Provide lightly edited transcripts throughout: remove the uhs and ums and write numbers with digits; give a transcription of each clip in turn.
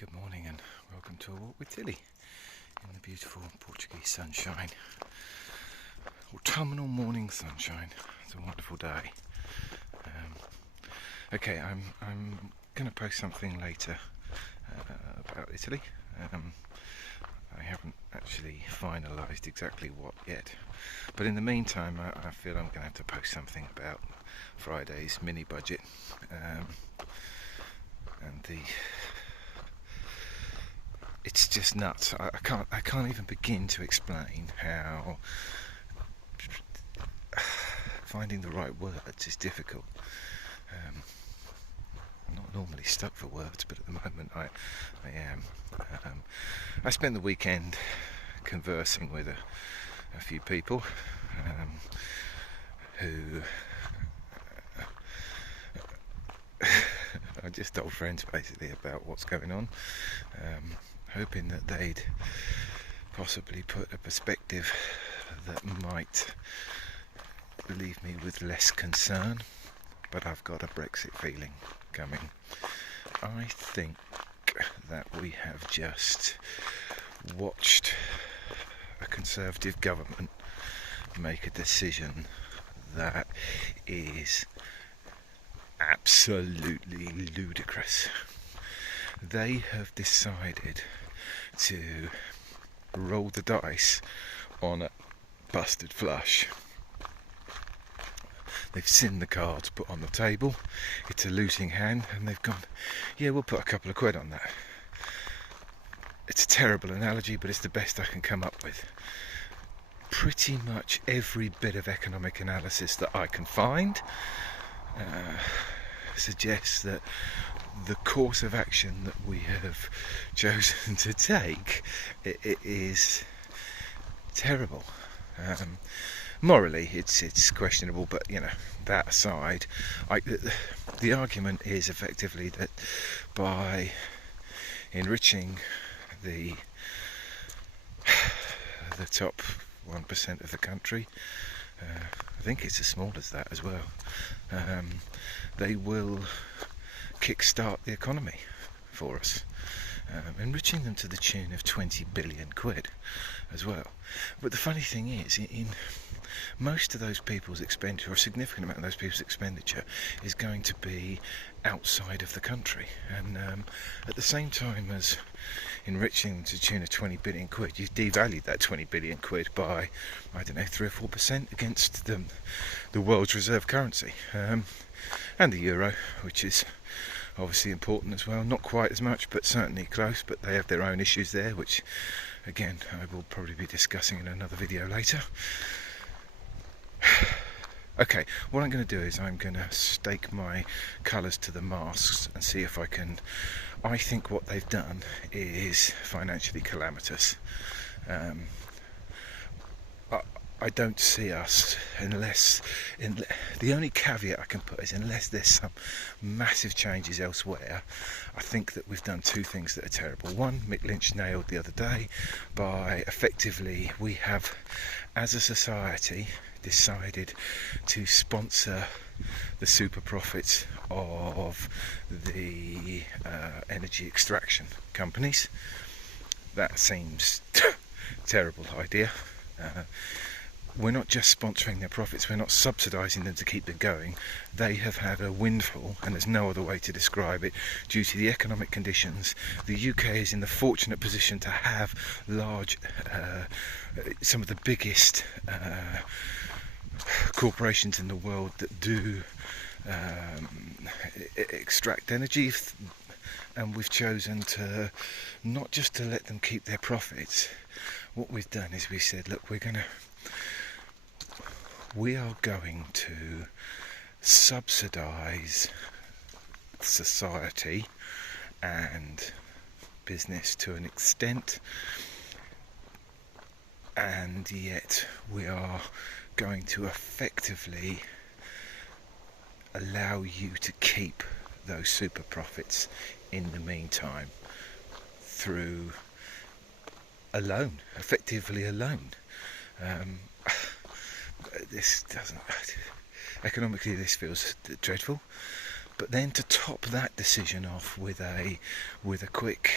Good morning and welcome to a walk with Tilly in the beautiful Portuguese sunshine. Autumnal morning sunshine. It's a wonderful day. Okay, I'm going to post something later about Italy. I haven't actually finalised exactly what yet, but in the meantime I feel I'm going to have to post something about Friday's mini budget and it's just nuts. I can't even begin to explain how finding the right words is difficult. I'm not normally stuck for words, but at the moment I am. I spent the weekend conversing with a few people who are just old friends basically about what's going on, hoping that they'd possibly put a perspective that might leave me with less concern, but I've got a Brexit feeling coming. I think that we have just watched a Conservative government make a decision that is absolutely ludicrous. They have decided to roll the dice on a busted flush. They've seen the cards put on the table, it's a losing hand, and they've gone, yeah, we'll put a couple of quid on that. It's a terrible analogy, but it's the best I can come up with. Pretty much every bit of economic analysis that I can find suggests that the course of action that we have chosen to take it is terrible. Morally, it's questionable, but that aside, the argument is effectively that by enriching the top 1% of the country, I think it's as small as that as well, they will kickstart the economy for us, enriching them to the tune of 20 billion quid as well. But the funny thing is, in most of those people's expenditure, or a significant amount of those people's expenditure, is going to be outside of the country, and at the same time as enriching them to the tune of 20 billion quid, you've devalued that 20 billion quid by, 3 or 4% against the world's reserve currency, and the euro, which is obviously important as well. Not quite as much, but certainly close. But they have their own issues there, which again I will probably be discussing in another video later. Okay, what I'm going to do is I'm going to stake my colours to the masks and see if I can. I think what they've done is financially calamitous. I don't see us the only caveat I can put is unless there's some massive changes elsewhere. I think that we've done two things that are terrible. One, Mick Lynch nailed the other day by effectively we have, as a society, decided to sponsor the super profits of the energy extraction companies. That seems terrible idea. We're not just sponsoring their profits, we're not subsidising them to keep them going. They have had a windfall, and there's no other way to describe it, due to the economic conditions. The UK is in the fortunate position to have large, some of the biggest corporations in the world that do extract energy, and we've chosen to not just to let them keep their profits. What we've done is we said, look, we are going to subsidise society and business to an extent, and yet we are going to effectively allow you to keep those super profits in the meantime through a loan, effectively a loan. This doesn't, economically this feels dreadful, But then to top that decision off with a quick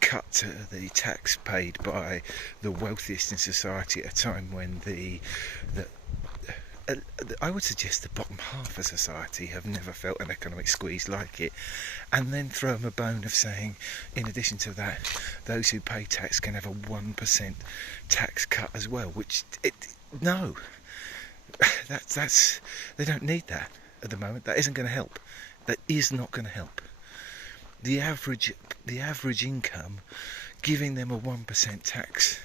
cut to the tax paid by the wealthiest in society at a time when I would suggest the bottom half of society have never felt an economic squeeze like it, and then throw them a bone of saying, in addition to that, those who pay tax can have a 1% tax cut as well. No, that's they don't need that at the moment. That isn't going to help. That is not going to help. The average income, giving them a 1% tax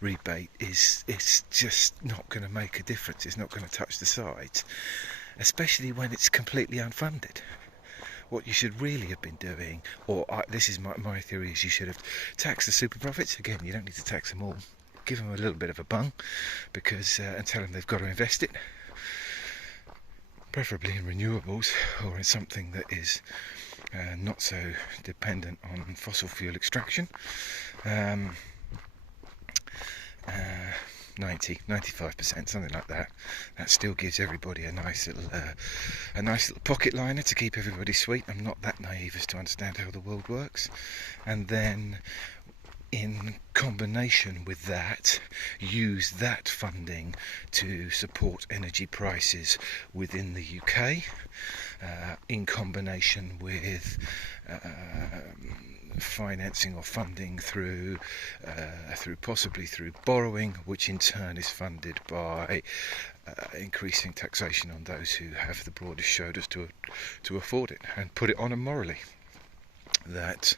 rebate is just not going to make a difference. It's not going to touch the sides, especially when it's completely unfunded. What you should really have been doing, this is my theory, is you should have taxed the super profits. Again, you don't need to tax them all. Give them a little bit of a bung, because and tell them they've got to invest it, preferably in renewables or in something that is not so dependent on fossil fuel extraction. 95%, something like that. That still gives everybody a nice little pocket liner to keep everybody sweet. I'm not that naive as to understand how the world works. And then, in combination with that, use that funding to support energy prices within the UK, in combination with financing or funding through possibly through borrowing, which in turn is funded by increasing taxation on those who have the broadest shoulders to afford it, and put it on them morally. That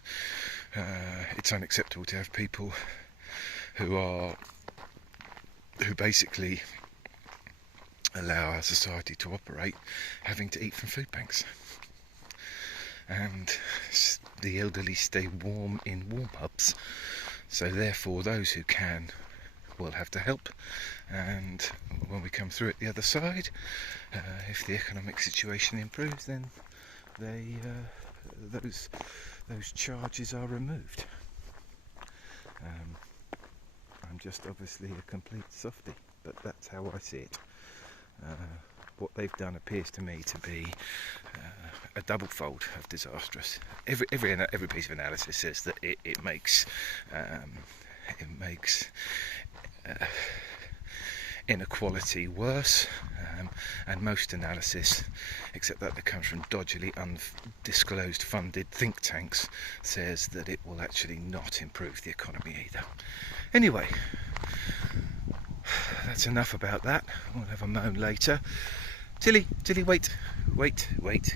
it's unacceptable to have people who basically allow our society to operate having to eat from food banks, and the elderly stay warm in warm hubs, so therefore those who can will have to help, and when we come through it the other side, if the economic situation improves, then those charges are removed. I'm just obviously a complete softie, but that's how I see it. What they've done appears to me to be a double fold of disastrous. Every piece of analysis says that it makes inequality worse, and most analysis, except that comes from dodgily undisclosed funded think tanks, says that it will actually not improve the economy either. Anyway, that's enough about that. We'll have a moan later. Tilly, wait,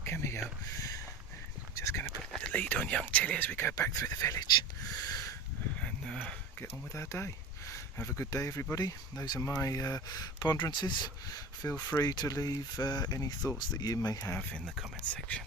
can we go? Just going to put the lead on young Tilly as we go back through the village and get on with our day. Have a good day, everybody. Those are my ponderances. Feel free to leave any thoughts that you may have in the comments section.